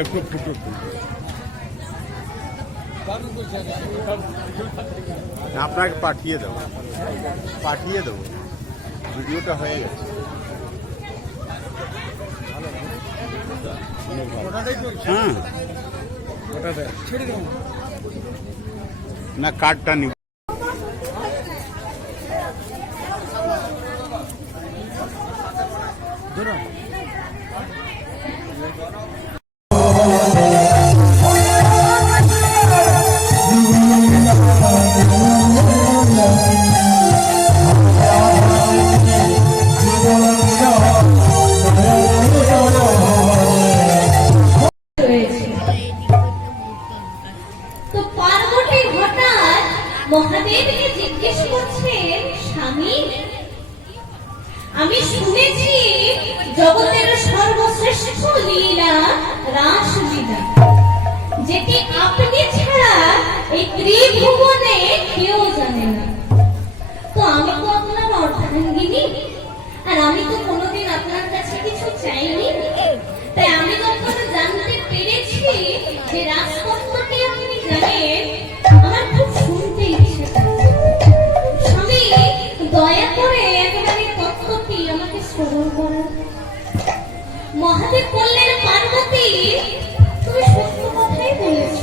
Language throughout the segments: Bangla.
একটু ফুটো আপনাকে পাঠিয়ে দেবো ভিডিওটা হয়ে গেছে। হ্যাঁ না কার্ডটা নিব। মহাদেবকে জিজ্ঞেস করছেন, স্বামী আমি শুনেছি জগতের সর্বশ্রেষ্ঠ লীলা রাসলীলা, যেটি আপনি ছাড়া এই ত্রিভুবনে কেউ জানে না। তো আমি তো আপনার অর্ধাঙ্গিনী, আর আমি তো কোনোদিন আপনার কাছে কিছু চাইনি। তাই আমি যখন জানতে পেরেছি যে রাজতত্ত্বটি আপনি জানেন, আমার খুব শুনতে ইচ্ছে করছে। স্বামী দয়া করে একেবারে তত্ত্বটি আমাকে শ্রবণ করুন। মহাদেব বললেন, পার্বতী তুমি সত্য কথাই বলেছ।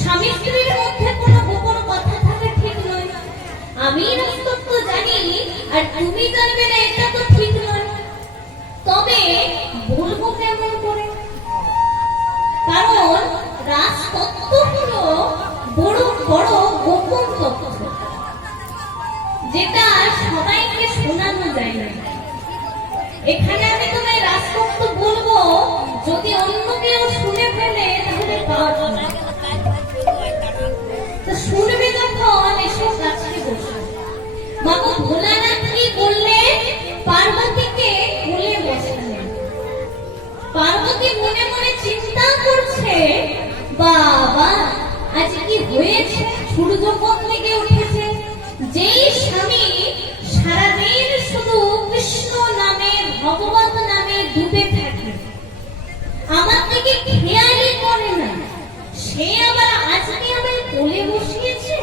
স্বামী স্ত্রীর মধ্যে কোনো গোপন কথা থাকা ঠিক নয়। আমি রাজতত্ত্ব জানি আর তুমি জানবে না, এটা তো ঠিক নয়। তবে বলবো কেমন করে? কারণ রাজতত্ত্ব হলো বড় বড় গোপন তত্ত্ব, যেটা সবাইকে শোনানো যায় না। এখানে আমি তোমায় রাজতত্ত্ব বলবো, যদি অন্য কেউ শুনে ফেলে তাহলে পাওয়া যাবে। তো শুনবে যখন এসব কাছে বসে। মাগো ভোলানাথ কি বললেন? পার্বতীকে কোলে বসালেন। পার্বতী মনে মনে চিন্তা করছে, বাবা আজ কি হয়েছে? সূর্য কোথা থেকে উঠেছে? যেই স্বামী সারাদিন শুধু কৃষ্ণ নামে ভগবত নামে ডুবে থাকে, আমার থেকে খেয়ালই করে না, সে আবার আজকে আমার কোলে বসিয়েছে।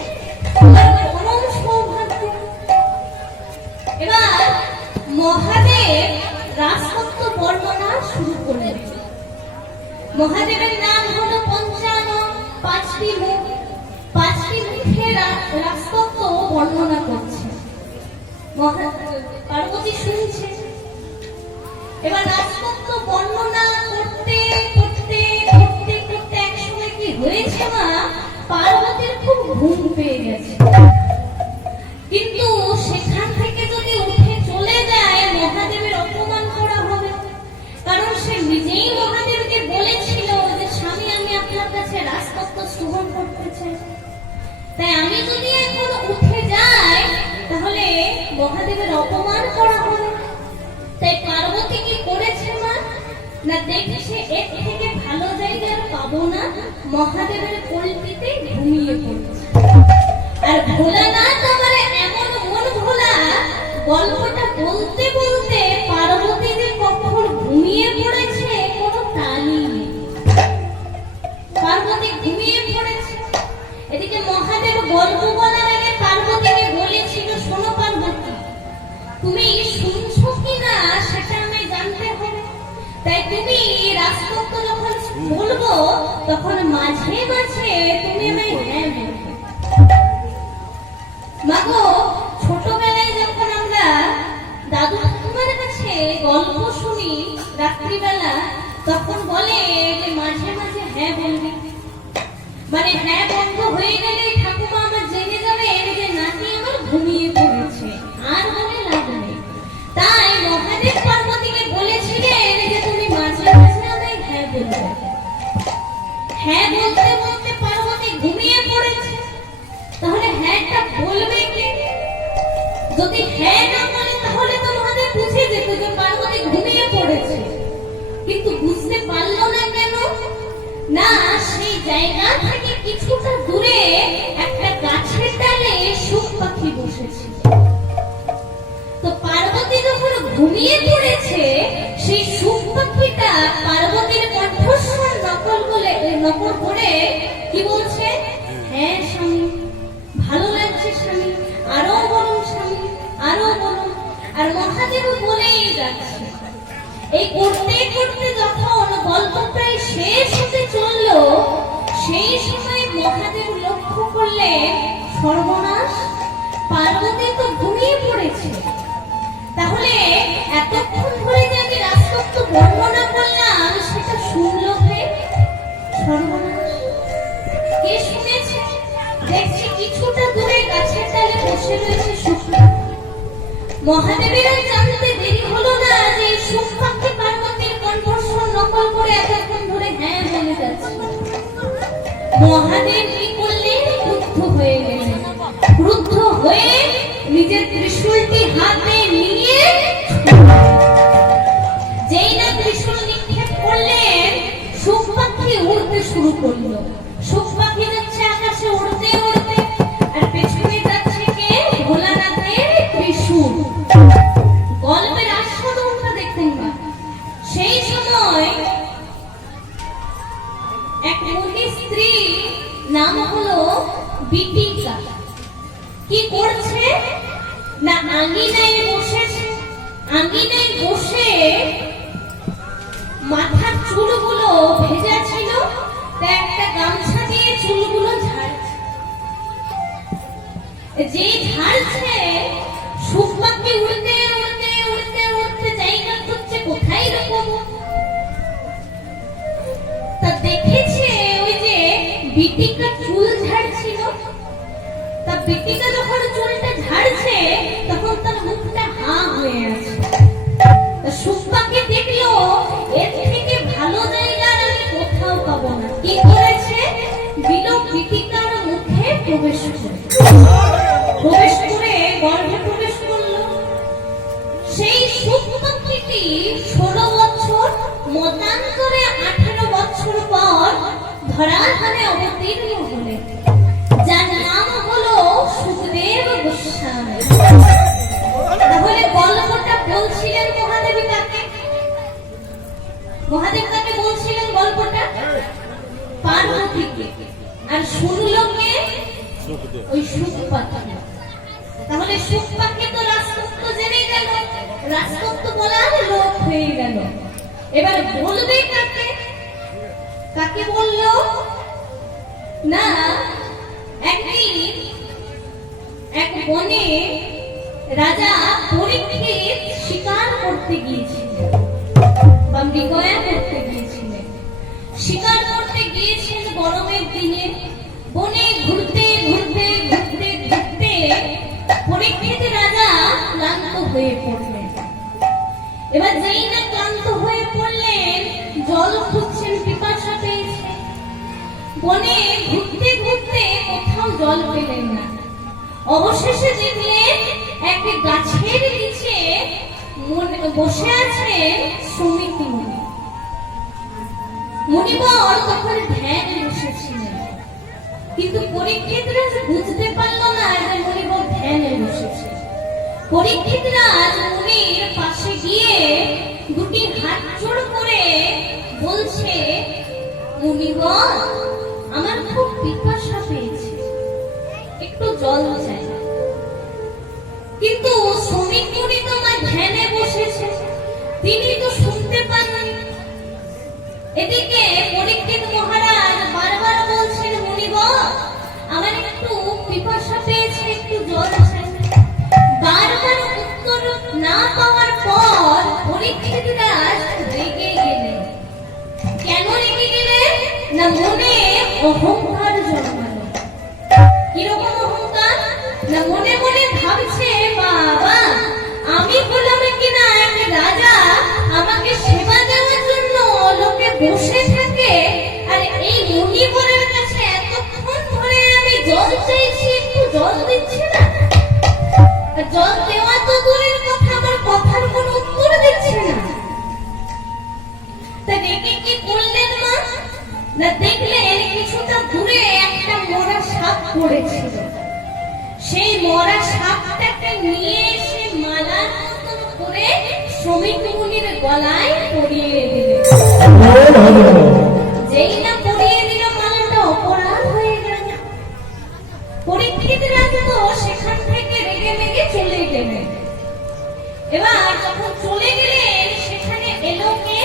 পরম সৌভাগ্য। এবার মহাদেব রাজতত্ত্ব বর্ণনা শুরু করলেন। মহাদেবের নাম হলো পঞ্চানন, পাঁচটি মুখ, পাঁচটি মুখে রাজতত্ত্ব বর্ণনা করছে। পার্বতী শুনছে। এবার রাজতত্ত্ব বর্ণনা করতে করতে করতে করতে একসময় কি হয়েছে, মা পার্বতীর খুব ঘুম পেয়ে গেছে। কিন্তু সেখান থেকে যদি উঠে চলে যায়, মহাদেবের অপমান করা হবে। কারণ সে নিজেই মহাদেবকে বলেছিল যে স্বামী আমি আপনার কাছে রাজতত্ত্ব শ্রবণ করতে চাই। তাই আমি যদি এখন উঠে যাই তাহলে মহাদেবের অপমান করা হবে। তাই পার্বতী কি করেছে মা? না দেখছে এর থেকে ভালো জায়গা আর পাবো না, মহাদেবের কোলটিতে ঘুমিয়ে পড়েছে। আর ভোলানাথ আমার এমন মন ভোলা, গল্পটা বলতে বলতে পার্বতী যে কখন ঘুমিয়ে পড়েছে কোনো তালই নেই। পার্বতী ঘুমিয়ে পড়েছে। এদিকে মহাদেব গল্প বলার আগে পার্বতীকে বলেছিল, শোনো পার্বতী, তুমি শুনছো কিনা সেটা আমি জানতে হবে। তাই তুমি রাজতত্ত্ব যখন বলবো তখন মাঝে মাঝে তুমি আমায় হ্যাঁ বলবে। মাগো ছোটবেলায় যখন আমরা দাদু ঠাকুমার কাছে গল্প শুনি রাত্রিবেলা, তখন বলে যে মাঝে মাঝে হ্যাঁ বলবি। মানে হ্যাঁ বন্ধ হয়ে গেলে ঠাকুমা আমার জেনে যাবে যে নাতি আমার ঘুমিয়ে পড়েছে, আর মনে লাগবে। তাই মহাদেব পার্বতীকে বলেছিলেন যে তুমি মাঝে মাঝে আমায় হ্যাঁ বলবে। হ্যাঁ বলতে বলতে পার্বতী ঘুমিয়ে পড়েছে। তাহলে হ্যাঁটা বলবে কে? যদি হ্যাঁ না বলে তাহলে তো মহাদেব বুঝে যেত যে পার্বতী ঘুমিয়ে পড়েছে। কিন্তু বুঝতে পারলো না কেন? না, সেই জায়গা থেকে কিছুটা দূরে একটা গাছের ডালে সুখ পাখি বসেছে। তো পার্বতী যখন ঘুমিয়ে পড়েছে, সেই সুখ পাখিটা পার্বতীর কণ্ঠস্বর ঠাকুর করে কি বলছে, হ্যাঁ স্বামী ভালো লাগছে স্বামী, আরো বলুন স্বামী, আরো বলুন। আর মহাদেব বলেই যাচ্ছে। এই করতে করতে যখন গল্প প্রায় শেষ হতে চললো, সেই সময় মহাদেব লক্ষ্য করলে সর্বনাশ, পার্বতী তো ঘুমিয়ে পড়েছে। তাহলে এতক্ষণ ধরে যে আমি রাজতত্ত্ব বর্ণনা করলাম সেটা শুনলো কে? সর্বনাশ, কে শুনেছে? দেখছি কিছুটা দূরে গাছের ডালে বসে রয়েছে শুক্লা। মহাদেবের জানতে দেরি হলো না যে শুক্লাকে পার্বতীর কণ্ঠস্বর নকল করে এতক্ষণ ধরে হ্যাঁ বলে যাচ্ছে। মহাদেব কি করলেন? ক্রুদ্ধ হয়ে গেলেন। ক্রুদ্ধ হয়ে নিজের ত্রিশূলটি হাতে নিয়ে যেই না ত্রিশূল নিক্ষেপ করলেন, শুক পাখি উড়তে শুরু করলো। শুক পাখি যাচ্ছে আকাশে উড়তে উড়তে, আর পেছনে যাচ্ছে কে? ভোলানাথের ত্রিশূল। গল্পের আস্বাদনটা দেখুন না। সেই সময় এক মুনি স্ত্রী, নাম হলো বিটিকা, কি করছে না আঙ্গিনায় বসেছে। আঙ্গিনায় বসে মাথার চুলগুলো ভেজা ছিল, তাই একটা গামছা দিয়ে চুলগুলো ঝাড়ছে। যে ঝাড়ছে, শুক পাখি উড়তে উড়তে উড়তে উড়তে জায়গা খুঁজছে কোথায় রাখবো। তা দেখেছে ওই যে বিটিকা চুল ঝাড়ছিল। তা বিটিকা যখন চুলটা ঝাড়ছে তখন তার মুখটা হা হয়ে আছে। তা শুক পাখি দেখলো এর থেকে ভালো জায়গা আমি কোথাও পাবো না। কি করেছে? দিল বিটিকার মুখে প্রবেশ করে, প্রবেশ করে গর্ভে প্রবেশ করলো। সেই শুক পাখিটি 16 বছর, মতান্তরে 18 বছর পর ধরার ধারে অবতীর্ণ হলেন, যার নাম হলো সুখদেব গোস্বামী। তাহলে গল্পটা বলছিলেন মহাদেব কাকে? মহাদেব কাকে বলছিলেন গল্পটা? পার্বতীকে। আর শুনলো কে? ওই শুক পাখি। তাহলে শুক পাখি তো রাজতত্ত্ব জেনে গেল, রাজতত্ত্ব বলার লোক হয়ে গেল। এবার বলবে কাকে? কাকে বললো না, একদিন এক বনে রাজা পরীক্ষিত শিকার করতে গিয়েছিলেন বা মৃগয়া করতে গিয়েছিলেন। শিকার করতে গিয়েছেন গরমের দিনে। বনে ঘুরতে ঘুরতে ঘুরতে ঘুরতে পরীক্ষিত রাজা ক্লান্ত হয়ে পড়লেন। এবার যেই না ক্লান্ত হয়ে পড়লেন, জল খুঁজছেন, পিপাসা পেয়েছে। বনে ঘুরতে ঘুরতে কোথাও জল পেলেন না। অবশেষে দেখলেন এক গাছের নিচে বসে আছেন শ্রমিক মুনি। মুনিবর তখন ধ্যানে বসেছিলেন, কিন্তু পরীক্ষিত রাজ বুঝতে পারল না যে মুনিবর ধ্যানে বসেছে। পরীক্ষিত রাজ মুনির পাশে গিয়ে দুটি হাত জোড় করে বলছে, মুনিবর আমার খুব পিপাসা পেয়েছে, একটু জল চাই। কিন্তু শ্রমিক মুনি তো আমার ধ্যানে বসেছে, তিনি তো শুনতে পাননি। এদিকে পরীক্ষিত মহারাজ বারবার বলছেন, মুনিবর আমার একটু পিপাসা পেয়েছে, একটু জল চাই। বারবার উত্তর না পাওয়ার পর পরীক্ষিত রাজ রেগে গেলেন। কেন রেগে গেলেন? না মনে অহংকার জন্মালো। কিরকম অহংকার? না মনে মনে ভাবছে, বাবা আমি বললাম কিনা এক রাজা, আমাকে সেবা দেওয়ার জন্য লোকে বসে থাকে, আর এই মুনিবরের কাছে এতক্ষণ ধরে আমি জল চাইছি, একটু জল দিচ্ছে না। জল দেওয়া তো দূরের কথা, আমার কথার কোনো উত্তর দিচ্ছে না। তা রেগে কি করলেন মা? না দেখলেন কিছুটা দূরে একটা মরা সাপ পড়েছিল। সেই মরা সাপটাকে নিয়ে এসে মালার মতন করে শ্রমিক মুনির গলায় পরিয়ে দিলেন। যেই না পরিয়ে দিল এবার যখন চলে গেলেন সেখানে এলো কে?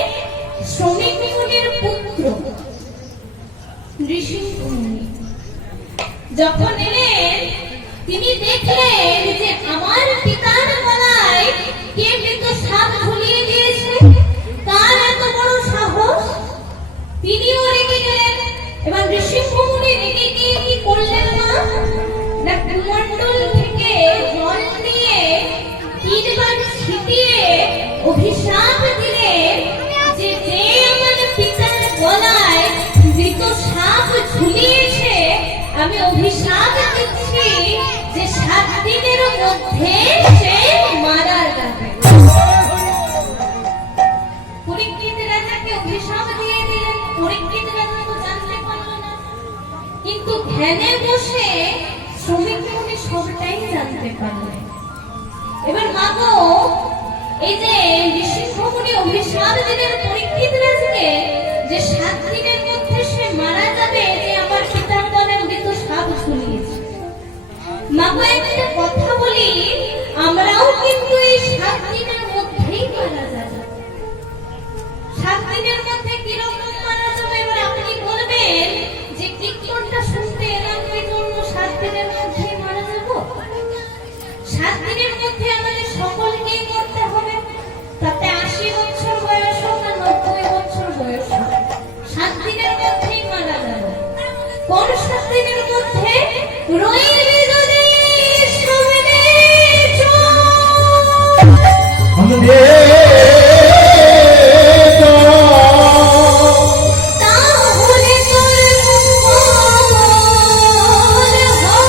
শ্রমিক মুনির পুত্র ঋষিঙ্খ মুনি। যখন এলেন তিনি দেখলেন যে আমার পিতার গলায় কে মৃত সাপ ঝুলিয়ে দিয়েছে। কার এত বড় সাহস? তিনিও রেগে গেলেন। এবার ঋষিঙ্খ মুনি রেগে গিয়ে কি করলেন না কুমণ্ডল থেকে জল নিয়ে 3 বার ছিটিয়ে অভিশাপ দিলেন যে যে আমার পিতার গলায় মৃত সাপ ঝুলিয়েছে আমি অভিশাপ দিচ্ছি যে 7 দিনের মধ্যে সে মারা যাবে। পরীক্ষিত রাজাকে অভিশাপ দিয়ে দিলেন। পরীক্ষিত রাজা তো জানতে পারল না, কিন্তু ধ্যানে বসে শ্রমিক মুনি সবটাই জানতে পারলেন। এবার মাগো, এই যে ঋষিঙ্খ মুনি অভিশাপ দিলেন পরীক্ষিত রাজাকে যে 7 দিনের মধ্যে সে মারা যাবে, যে আমার পিতার গলায় মৃত সাপ ঝুলিয়েছে। মাগো, একটা কথা বলি, আমরাও কিন্তু এই 7 দিনের মধ্যেই মারা যাব। 7 দিনের মধ্যে কিরকম মারা যাবে এবার আপনি বলবেন যে কীর্তনটা শুনতে এলাম এই জন্য 7 দিনের মধ্যেই মারা যাব। 7 দিনের মধ্যে আমাদের সকলকেই মরতে হবে, তাতে 80 বছর বয়স হোক আর 90 বছর বয়স হোক, 7 দিনের মধ্যেই মারা যাব। কোন 7 দিনের মধ্যে? রইবে যদি সামনে তাহলে তোর মঙ্গল হবে।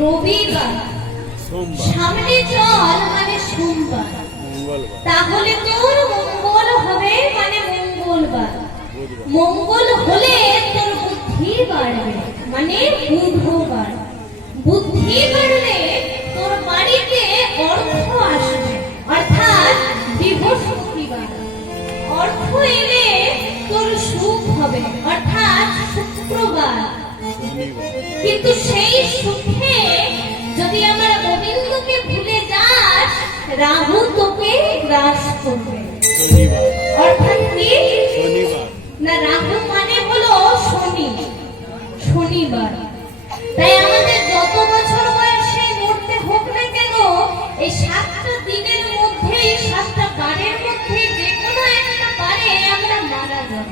রবিবার, সামনে চল মানে সোমবার, তাহলে তোর মঙ্গল হবে মানে মঙ্গলবার। মঙ্গল হলে তোর বুদ্ধি বাড়বে মানে বুধবার। বুদ্ধি বাড়লে তোর বাড়িতে অর্থ আসবে অর্থাৎ বৃহস্পতিবার। অর্থ এলে তোর সুখ হবে অর্থাৎ শুক্রবার। কিন্তু সেই সুখে যদি আমার গোবিন্দকে ভুলে যাস রাহু তোকে গ্রাস করবে। অর্থাৎ কি না, রাহু মানে হলো শনি, শনিবার। তাই আমাদের যত বছর বয়সে মরতে হোক না কেন এই 7টা দিনের মধ্যে, 7টা বারের মধ্যে যে কোনো একটা বারে আমরা মারা যাব।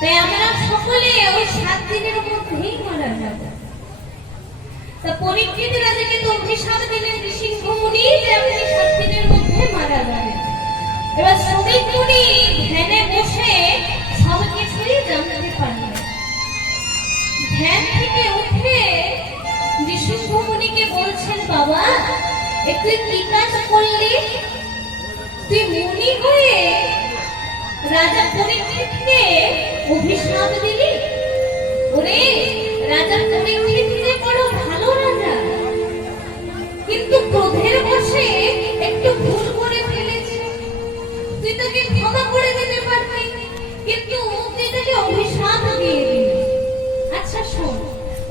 তাই আমরা সকলে ওই 7 দিনের মধ্যেই মারা যাব। তা পরীক্ষিত রাজাকে তো অভিশাপ দিলেন ঋষিঙ্খ মুনি যে আপনি 7 দিনের মধ্যে মারা যাবেন। এবার শ্রমিক মুনি ধ্যানে বসে সব কিছুই জানতে পারলেন। ধ্যান থেকে উঠে ঋষিঙ্খ মুনিকে বলছেন, বাবা তুই কি কাজ করলি? তুই মুনি হয়ে রাজা পরীক্ষিতকে অভিশাপ দিলি। ওরে রাজা পরীক্ষিত যে বড় ভালো রাজা, কিন্তু ক্রোধের বশে একটু ভুল করে ফেলেছে। তুই তাকে ক্ষমা করে দিতে পারবি, কিন্তু তুই তাকে অভিশাপ দিয়ে দিলি। আচ্ছা শোন,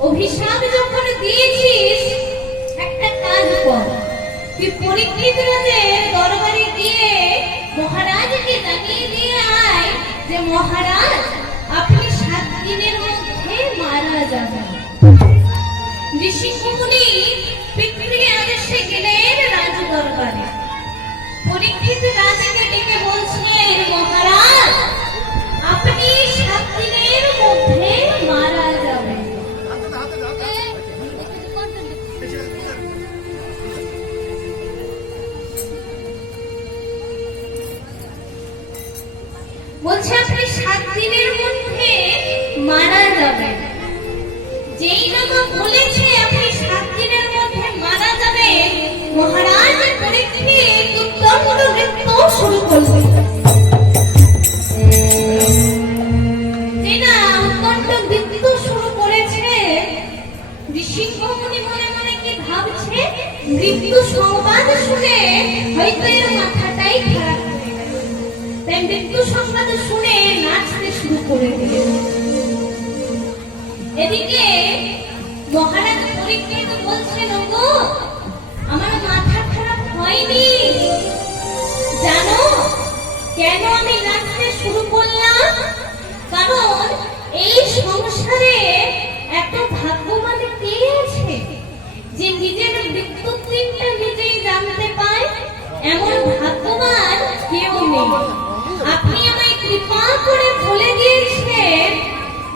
অভিশাপ যখন দিয়েছিস একটা কাজ কর, তুই পরীক্ষিত রাজের দরবারে গিয়ে মহারাজকে জানিয়ে দিয়ে আয় যে মহারাজ আপনি 7 দিনের মধ্যে মারা যাবেন। ঋষিঙ্খ মুনি পিতৃ আদেশে গেলেন রাজ দরবারে। পরীক্ষিত রাজাকে ডেকে বলছেন, মহারাজ আপনি 7 দিনের মধ্যে মারা যাবেন। বলছে আপনি 7 দিনের মধ্যে মারা যাবেন। যেই নামা বলেছে আপনি 7 দিনের মধ্যে মারা যাবেন, মহারাজ পরীক্ষিত উত্তম নৃত্য শুরু করলেন। যেনা উৎকণ্ঠ নৃত্য শুরু করেছে, ঋষিঙ্গ মুনি মনে মনে কি ভাবছে, মৃত্যু সংবাদ শুনে হয়তো এর মাথাটাই খারাপ হয়ে গেল, তাই মৃত্যু সংবাদ শুনে নাচতে শুরু করে দিলেন। এদিকে মহারাজ পরীক্ষিত বলছেন, ওগো আমার মাথা খারাপ হয়নি, জানো কেন আমি নাচতে শুরু করলাম? কারণ এই সংসারে এত ভাগ্যবান কে আছে যে নিজের মৃত্যুর দিনটা নিজেই জানতে পায়? এমন ভাগ্যবান কেউ নেই। আপনি আমায় কৃপা করে বলে দিয়েছেন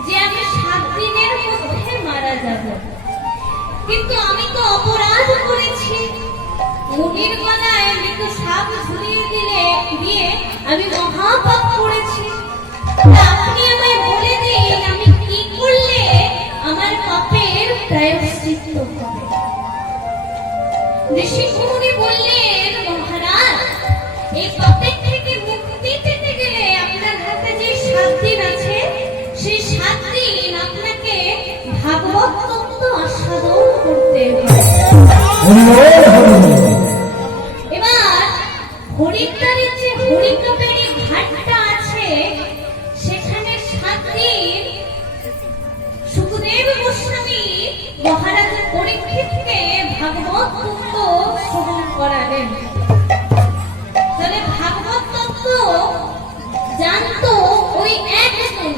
যে আমি 7 দিনের মধ্যে মারা যাব, কিন্তু আমি তো অপরাধ করেছি। মুনির গলায় মৃত্যু সাপ ঝুলিয়ে দিয়ে আমি মহাপাপ করেছি। আপনি আমায় বলে দিন আমি কি করলে আমার পাপের প্রায়শ্চিত্ত হবে। ঋষি মুনি বললেন, মহারাজ এই পাপের থেকে মুক্তি পেতে গেলে আপনার হাতে যে 7 দিন আছে, সেই 7 দিন আপনাকে ভাগবত তত্ত্ব আস্বাদন করতে হবে। এবার হরিদ্বারের যে হরিদ্বারের ঘাটটা আছে, সেখানে 7 দিন সুখদেব গোস্বামী মহারাজ পরীক্ষিতকে ভাগবত তত্ত্ব শ্রবণ করালেন। তাহলে ভাগবত তত্ত্ব জানতো ওই একজন,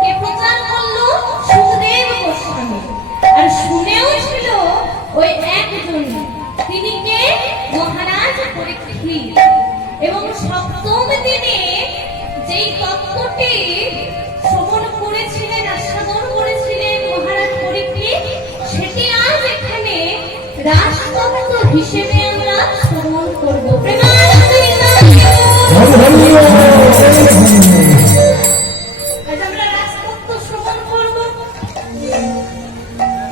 কে প্রচার করলো? সুখদেব গোস্বামী। আর শুনেও ছিল ওই একজন, তিনি কে? মহারাজ পরীক্ষিত। এবং 7ম দিনে যেই তত্ত্বটি শ্রবণ করেছিলেন, আস্বাদন করেছিলেন মহারাজ পরীক্ষিত, সেটি আজ এখানে রাজতত্ত্ব হিসেবে আমরা শ্রবণ করব। আজ আমরা রাজতত্ত্ব শ্রবণ করব।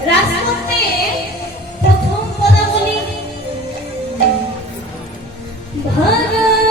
রাজতত্ত্বে প্রথম পদাবলী, ভগবান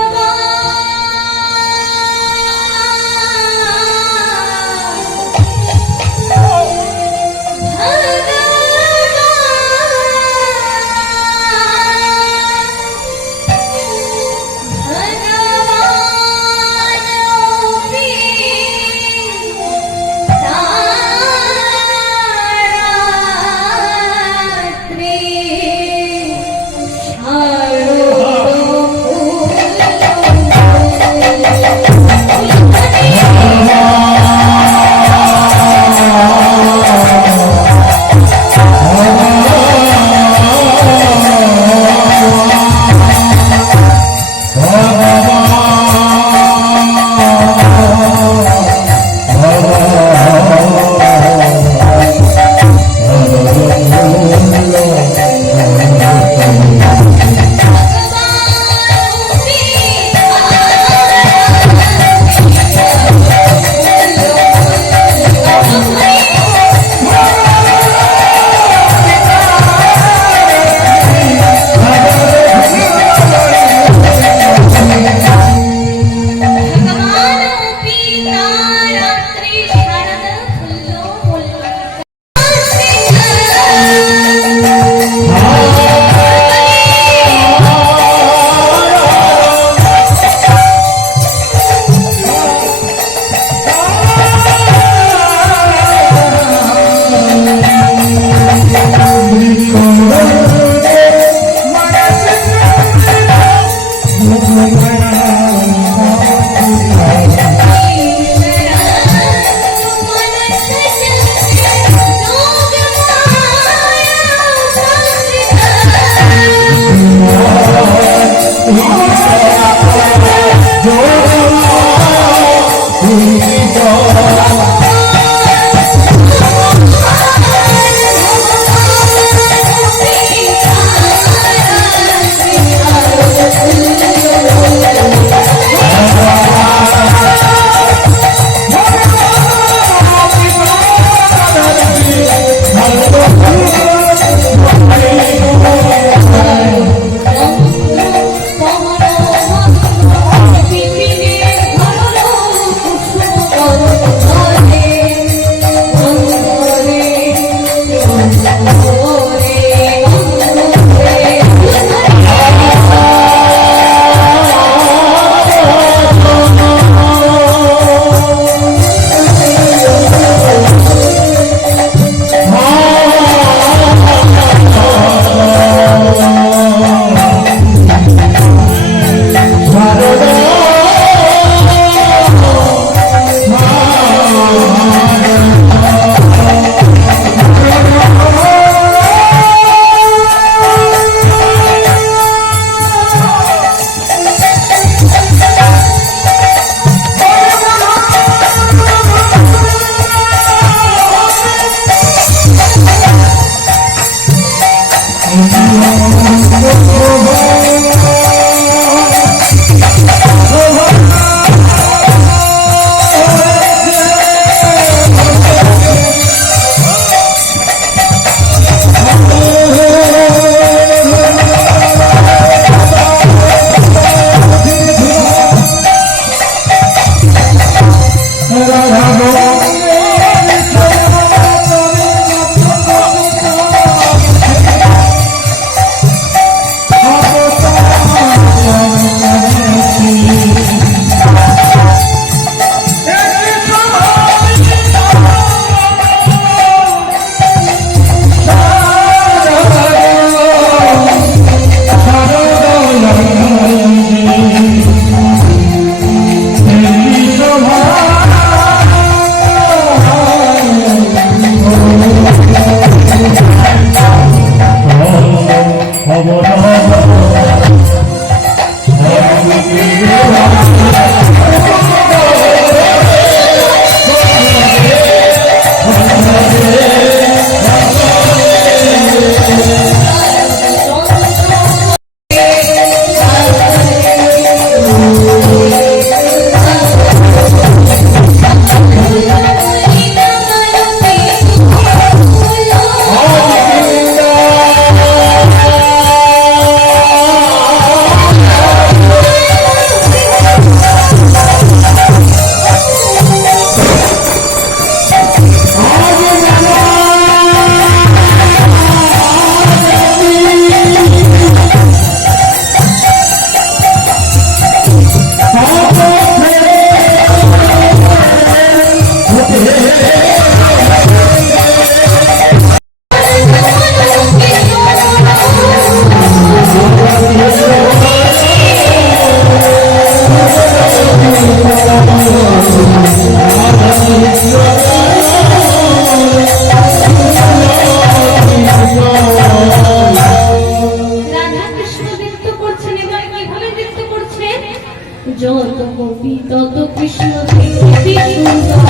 যত কবি তত কৃষ্ণ দেখতে সুন্দর,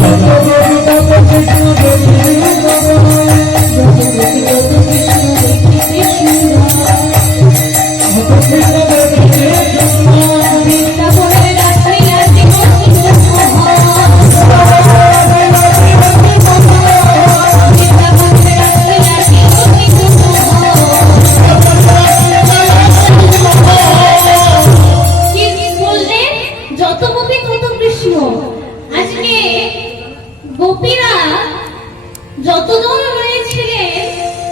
যত কবি তত কৃষ্ণ দেখতে সুন্দর। বৃন্দাবনের রাসলীলাটি গোপীরা যতজন রয়েছিলেন,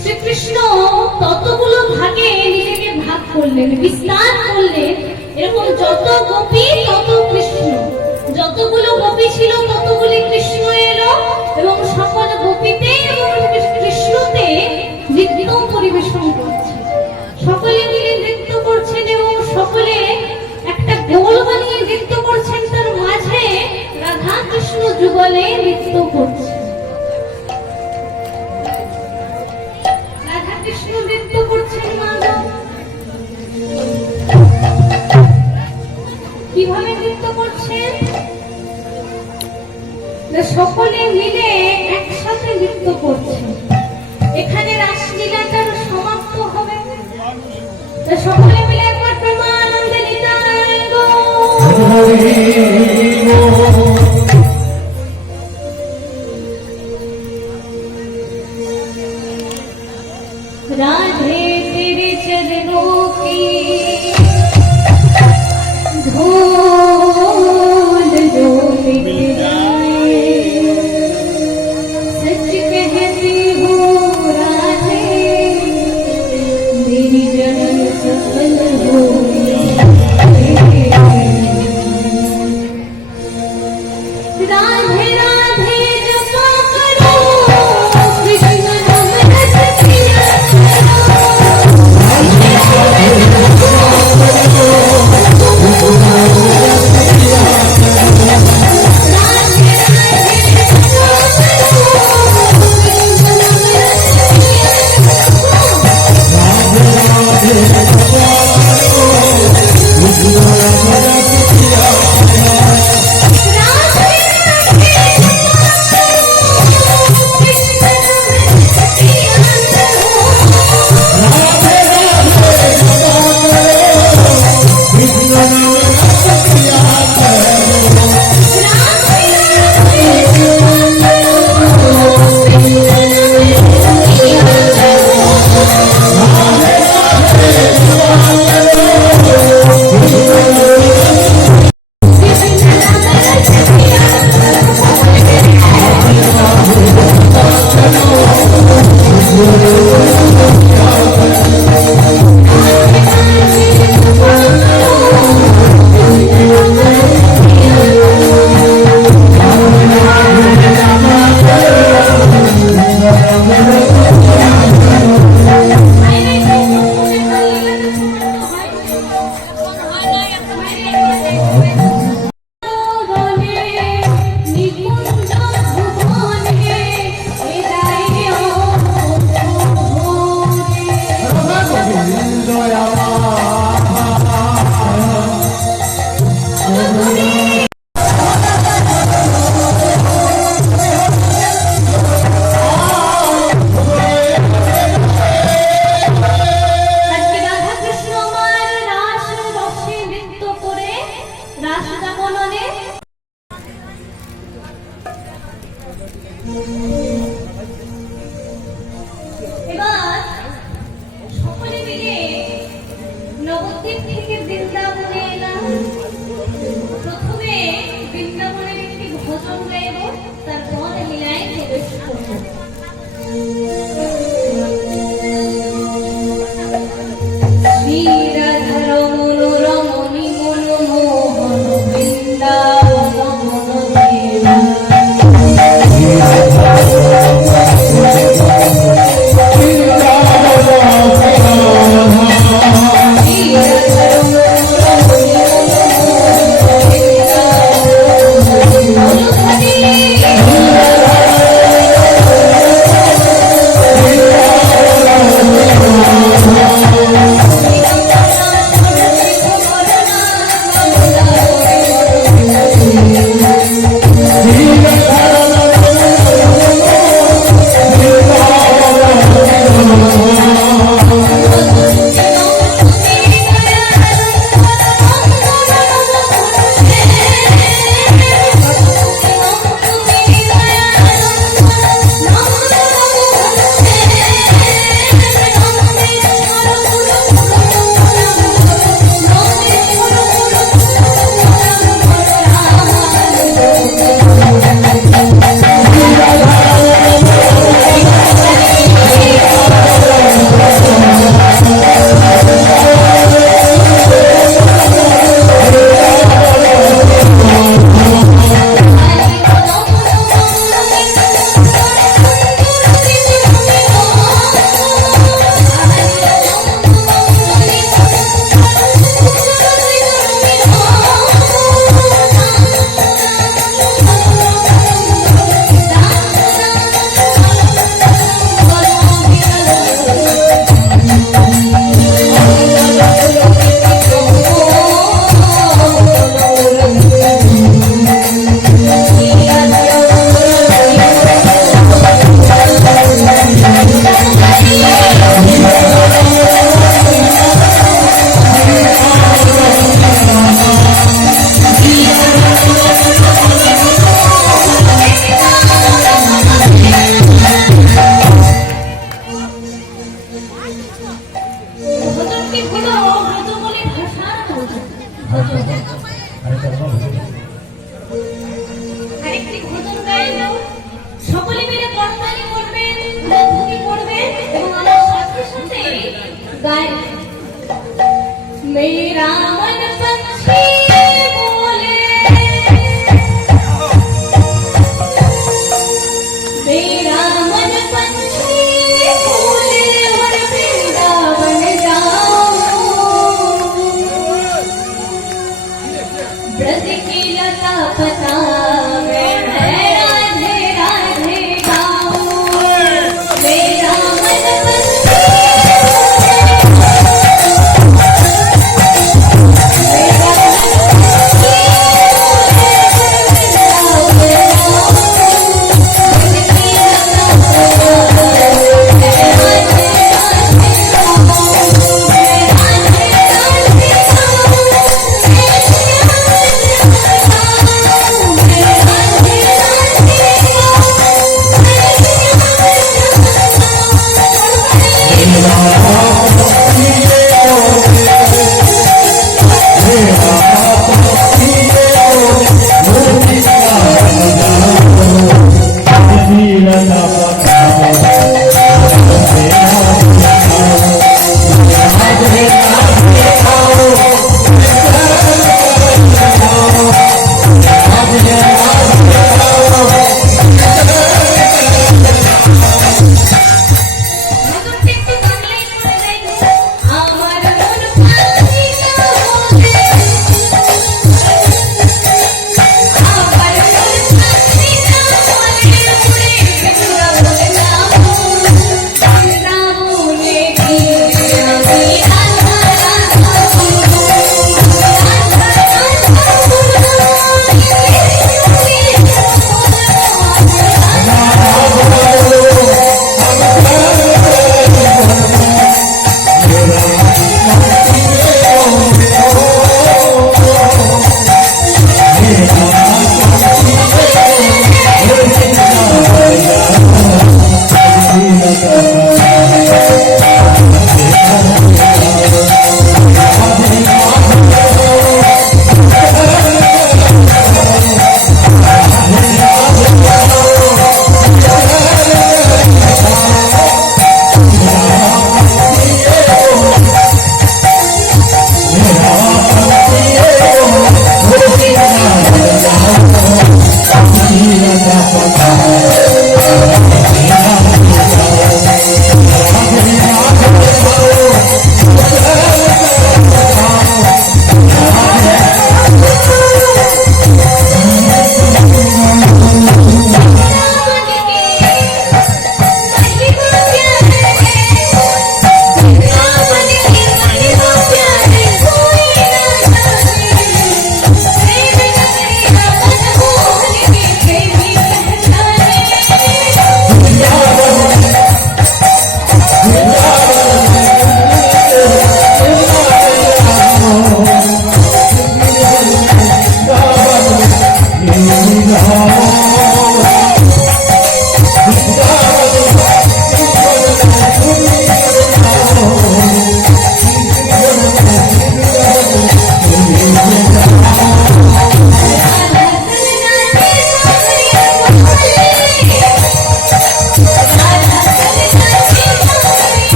শ্রীকৃষ্ণ ততগুলো ভাগে নিজেকে ভাগ করলেন, বিস্তার করলেন। এরকম যত গোপী তত কৃষ্ণ, যতগুলো গোপী ছিল ততগুলি কৃষ্ণ এলো এবং সকল গোপীতে এবং কৃষ্ণতে নৃত্য পরিবেশন করছে। সকলে মিলে নৃত্য করছেন এবং সকলে একটা গোল বানিয়ে নৃত্য করছেন, তার মাঝে রাধা কৃষ্ণ যুগলে নৃত্য করছে। রাধা কৃষ্ণ নৃত্য করছেন কিভাবে নৃত্য করছেন? সকলে মিলে একসাথে নৃত্য করছেন। এখানে রাসলীলাটার সমাপ্ত হবে। সকলে মিলে একবার প্রেমানন্দে নিতাই গৌর। राधे तेरे चरणों की धूल जो मिट जाए, सच कहती हूँ राधे मेरी जन्म सफल हो। রাসটা বলনে এবার সকলে মিলে নবদ্বীপ থেকে বৃন্দাবনে এলাম। প্রথমে বৃন্দাবনের একটি ভজন গাইব, তারপর লীলায় প্রবেশ করব। শ্রীরাধার মনোরমণি মনমোহন বৃন্দাবন মনোদেবা। আরেকটি ভজন গাইব, সকলে মিলে করতালি করবেন, ধ্বনি করবেন এবং আমার সাথে সাথে গাইবেন। মেরা মন পক্ষী বলে, মেরা মন পক্ষী বলে और वृंदावन जाऊं, ब्रज की लता पता में मैं राधे राधे गाऊं। मेरा मन पक्षी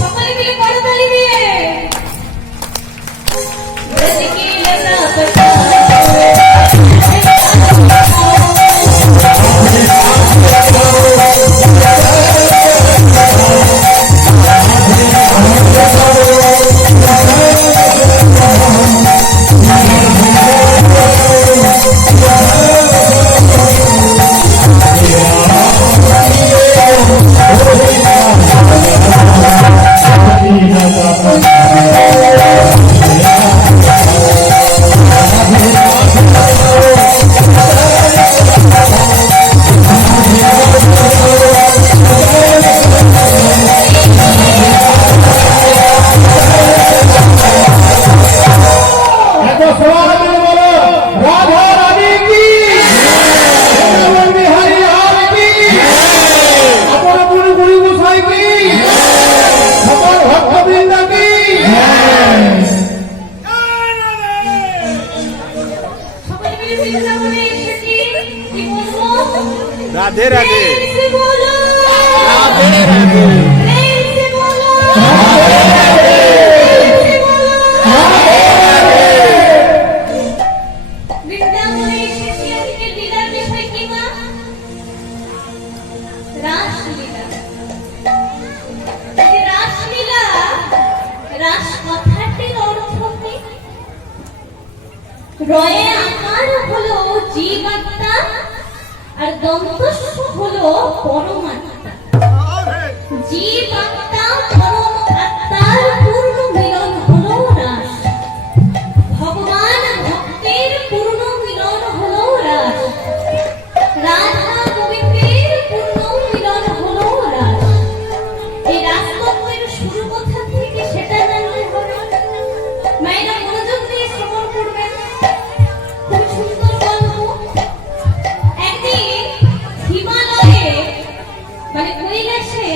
সকলে মিলে করতালি দিয়ে সকলে মিলে বৃন্দাবনে এসেছি কি বলবো রাধে রাধে প্রেম সে বলো রাধে রাধে প্রেম সে বলো প্রেম সে বলো বৃন্দাবনে এসেছি আজকে লীলার বিষয় কি মা রাসলীলা এই যে রাসলীলা রাস কথাটির অর্থ কি রয়ে আকার হলো জীবাত্মা আর দন্তস্ব হলো পরমাত্মা জীবাত্মা পরম আত্মার পূর্ণ মিলন হলো রাস ভগবান ভক্তের পূর্ণ মিলন হলো রাস রাধা গোবিন্দের পূর্ণ মিলন হলো রাস এই রাসতত্ত্বের শুরু কোথা থেকে সেটা জানতে হবে মায়েরা মনোযোগ দিয়ে শ্রবণ করবেন খুব সুন্দর গল্প একদিন হিমালয়ে মানে কৈলাসে